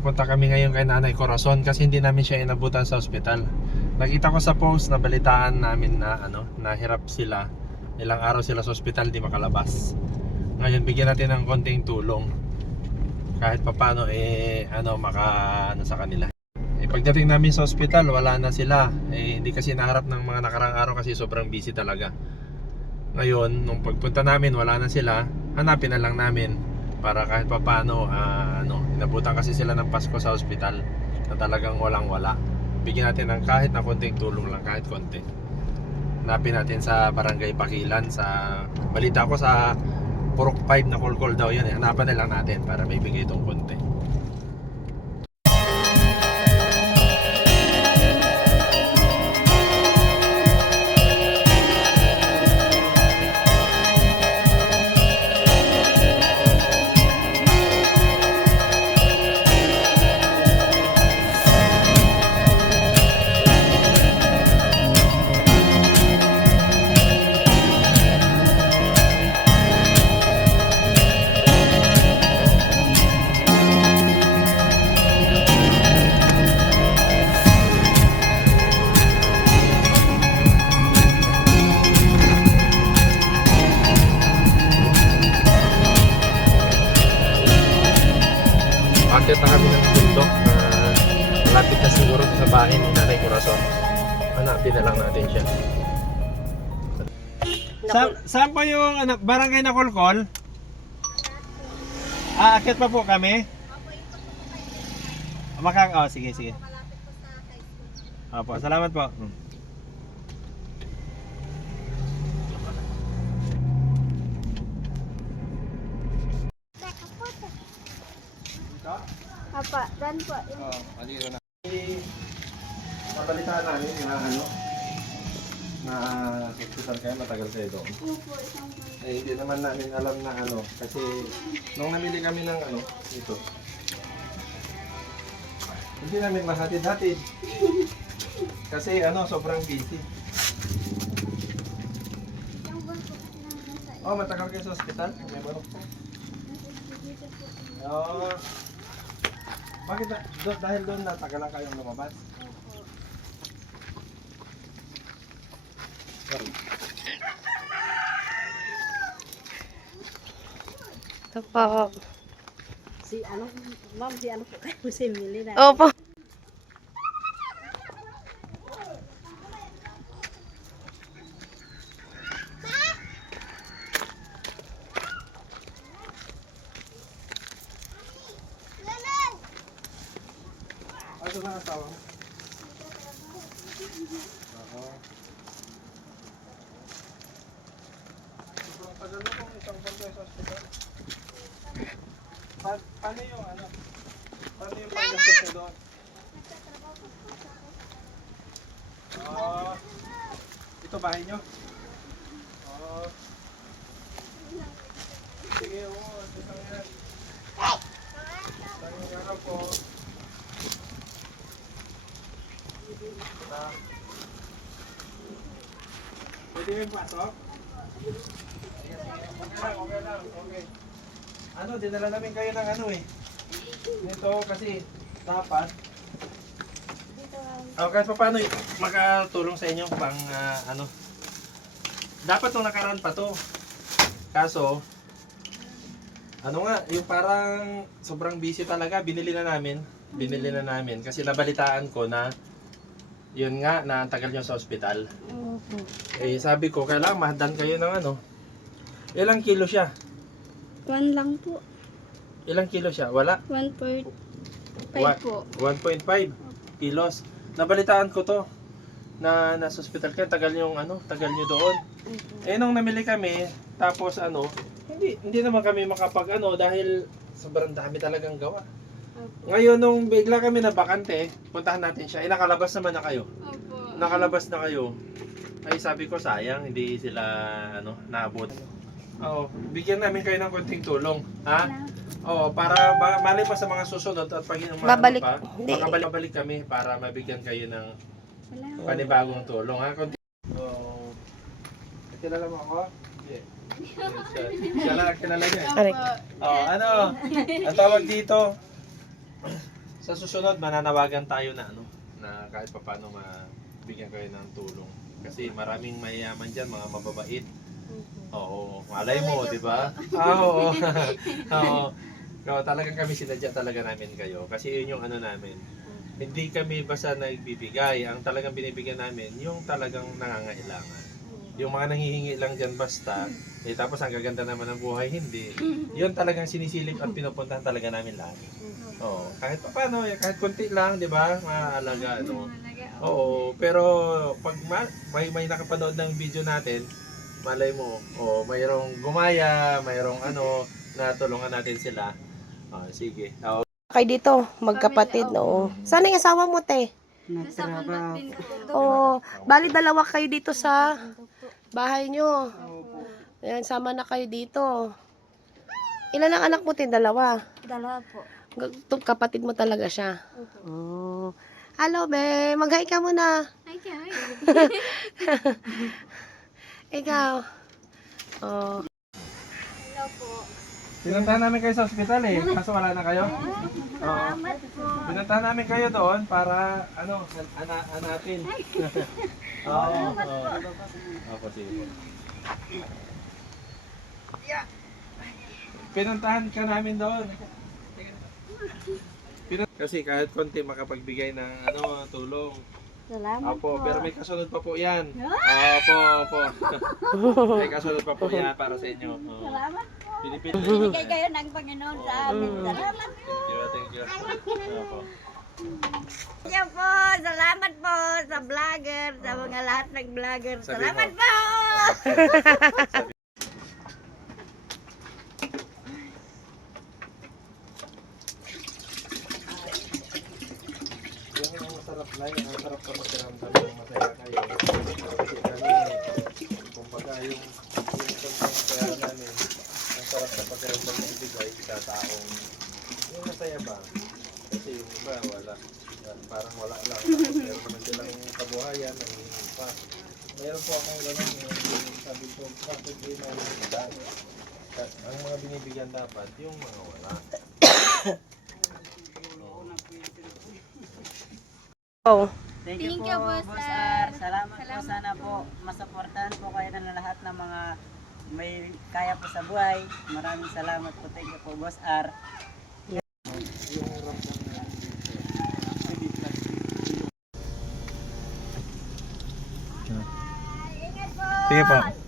pupunta kami ngayon kay Nanay Corazon kasi hindi namin siya inabutan sa ospital. Nakita ko sa post na balitaan namin na nahirap sila. Ilang araw sila sa ospital, di makalabas. Ngayon bigyan natin ng konting tulong. Kahit papaano sa kanila. Pagdating namin sa ospital, wala na sila. Hindi kasi naharap ng mga nakarang araw kasi sobrang busy talaga. Ngayon, nung pagpunta namin, wala na sila. Hanapin na lang namin para kahit papaano inabutan kasi sila ng Pasko sa ospital na talagang walang-wala. Bigyan natin ng kahit na konting tulong lang, kahit konti. Hanapin natin sa Barangay Pakilan. Balita ko sa Purok 5 na call daw yan. Hanapan na lang natin para may bigay itong konti. Akit na kami ng bundok na malapit na siguro sa bahay ni Nanay Corazon. Hanapin na lang natin siya. Saan po yung barangay na Kulkol? Akit pa po kami? Sige. Opo, salamat po. Apa, dan po. Aliro na. Napalitaan namin na hospital kayo, matagal kayo doon. Hindi naman namin alam na kasi nung namili kami ng ito, hindi namin mahatid-hatid. Kasi sobrang busy. Matagal kayo sa hospital? May barok po. Bakit dahil doon natagalan kayong lumabas? Ito po. Ma'am, si po kayo si Emily na. Opo. Ano na ang asawa mo? Sobrang tagal na kung isang buwan kayo sa hospital. Paano yung pag-gastos nyo doon? Ito bahay nyo? Sige, ito lang yan. Tayong araw po. Pwede yung pasok? Okay lang. Dinala namin kayo ng Ito kasi dapat kahit pa paano makatulong sa inyo pang dapat nung nakaraan pa to. Kaso yung parang sobrang busy talaga, binili na namin kasi nabalitaan ko na yun nga, na ang tagal nyo sa ospital. Sabi ko, kailangan mahadan kayo ng ilang kilo siya? 1 lang po. Ilang kilo siya? Wala? 1.5 po. 1.5 kilos. Nabalitaan ko to na nasa ospital kayo, tagal nyo doon. Nung namili kami, tapos hindi naman kami makapag dahil sobrang dami talagang gawa. Ngayon, nung bigla kami na bakante, puntahan natin siya. Nakalabas naman na kayo. Opo. Nakalabas na kayo. Ay, sabi ko, sayang, hindi sila, naabot. Bigyan namin kayo ng konting tulong. Ha? Para mali pa sa mga susunod at pag Babalik. makabalik kami para mabigyan kayo ng panibagong tulong. Ha? Kilala mo ako? Siya lang kilala niya. Aray. Ang tawag dito, Sa susunod, mananawagan tayo na ano, na kahit paano mabigyan kayo ng tulong. Kasi maraming mayayaman dyan, mga mababait. Oo, malay mo, di ba? Oo. Oo. So, talagang kami sinadya talaga namin kayo. Kasi yun yung ano namin. Hindi kami basta nagbibigay. Ang talagang binibigyan namin, yung talagang nangangailangan. Yung mga nanghihingi lang dyan basta, tapos ang gaganda naman ng buhay, hindi. Yun talagang sinisilip at pinupuntahan talaga namin lahat. Oo, kahit pa paano, kahit konti lang, di ba? Maalaga, ano. Oo, pero pag may nakapanood ng video natin, malay mo, mayroong gumaya, mayroong ano, natulungan natin sila. Sige. Kayo dito, magkapatid, no? Sana yung asawa mo, te? Nagtrabaho po. Oo. Bali, dalawa kayo dito sa bahay nyo. Ayan, sama na kayo dito. Ilan ang anak mo, te? Dalawa. Dalawa po. Kapatid mo talaga siya. Oh. Hello, be. Mag-hi ka muna. Ay, kaya. Ikaw. Oh. Hello po. Pinuntahan namin kayo sa ospital eh, kaso wala na kayo. Salamat po. Pinuntahan namin kayo doon para, hanapin. Oo. Opo, sige. Pinuntahan ka namin doon. Kasi kahit konti makapagbigay ng tulong. Salamat Opo, po. pero may kasunod pa po yan. Opo. May kasunod pa po yan para sa inyo. Salamat po. Binigay kayo ng Panginoon sa amin. Salamat po. Thank you. Opo. Thank you po. Salamat po sa vlogger, sa mga lahat ng vlogger. Sabi Salamat mo. po. Yung masarap na yun, ang sarap ka magkaramdam ng masaya kayo. Kasi kami, kumbaga yung kaya namin, ang sarap sa pagkaramdam ng ibigay sa taong yung masaya ba? Kasi yung iba, wala. Parang wala lang. Tapos meron naman silang kabuhayan, nangihingi pa. Meron po akong gano'n, yung sabi ko, bakit di na ang mga binibigyan dapat, yung mga wala. Oh. Thank Thank you you, po, Boss Boss R. R. Salamat po. Sana po masuportahan po kayo ng lahat ng mga may kaya po sa buhay. Maraming salamat po. Thank you po, Boss R. Sige po.